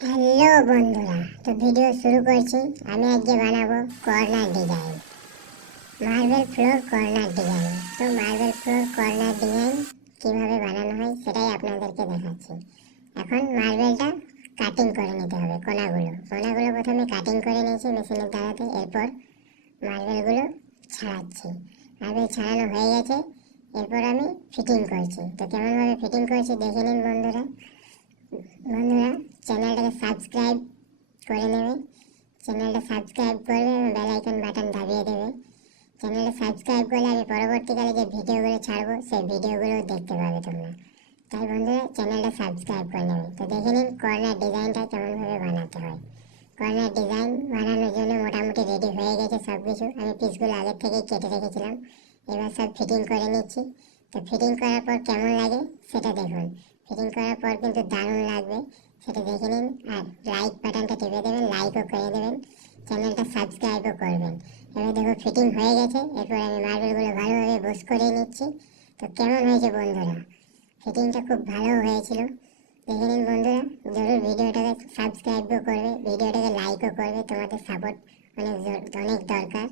Hello বন্ধুরা, তো video শুরু করছি। আমি আজকে বানাবো corner design, marble floor corner design. তো মার্বেল ফ্লোর কর্নার ডিজাইন কীভাবে বানানো হয় সেটাই আপনাদেরকে দেখাচ্ছি। এখন মার্বেলটা কাটিং করে নিতে হবে, কোনাগুলো প্রথমে কাটিং করে নিয়েছি মেশিনের দ্বারাতে। এরপর মার্বেলগুলো ছাড়াচ্ছি। মার্বেল ছাড়ানো হয়ে গেছে, এরপর আমি ফিটিং করছি। তো কেমনভাবে ফিটিং করছি দেখে নিন বন্ধুরা। চ্যানেলটাকে সাবস্ক্রাইব করে নেবে, চ্যানেলটা সাবস্ক্রাইব করবে এবং বেল আইকন বাটন দাবিয়ে দেবে। চ্যানেলটা সাবস্ক্রাইব করলে আমি পরবর্তীকালে যে ভিডিওগুলো ছাড়বো সেই ভিডিওগুলো দেখতে পাবে তোমরা। তাই বন্ধুরা চ্যানেলটা সাবস্ক্রাইব করে নেবে। তো দেখে নিন কর্নার ডিজাইনটা কেমনভাবে বানাতে হয়। কর্নার ডিজাইন বানানোর জন্য মোটামুটি রেডি হয়ে গেছে সব কিছু। আমি পিসগুলো আগের থেকেই কেটে রেখেছিলাম। এবার সব ফিটিং করে নিচ্ছি। তো ফিটিং করার পর কেমন লাগে সেটা দেখুন। ফিটিং করার পর কিন্তু দারুণ লাগবে, সেটা দেখে নিন। আর লাইক বাটনটা টিপে দেবেন, লাইকও করে দেবেন, চ্যানেলটা সাবস্ক্রাইবও করবেন। এবার দেখো ফিটিং হয়ে গেছে। এরপর আমি মার্বেলগুলো ভালোভাবে বস করে নিচ্ছি। তো কেমন হয়েছে বন্ধুরা? ফিটিংটা খুব ভালো হয়েছিল। দেখে নিন বন্ধুরা, জরুর ভিডিওটাকে সাবস্ক্রাইবও করবে, ভিডিওটাকে লাইকও করবে। তোমাদের সাপোর্ট অনেক অনেক দরকার।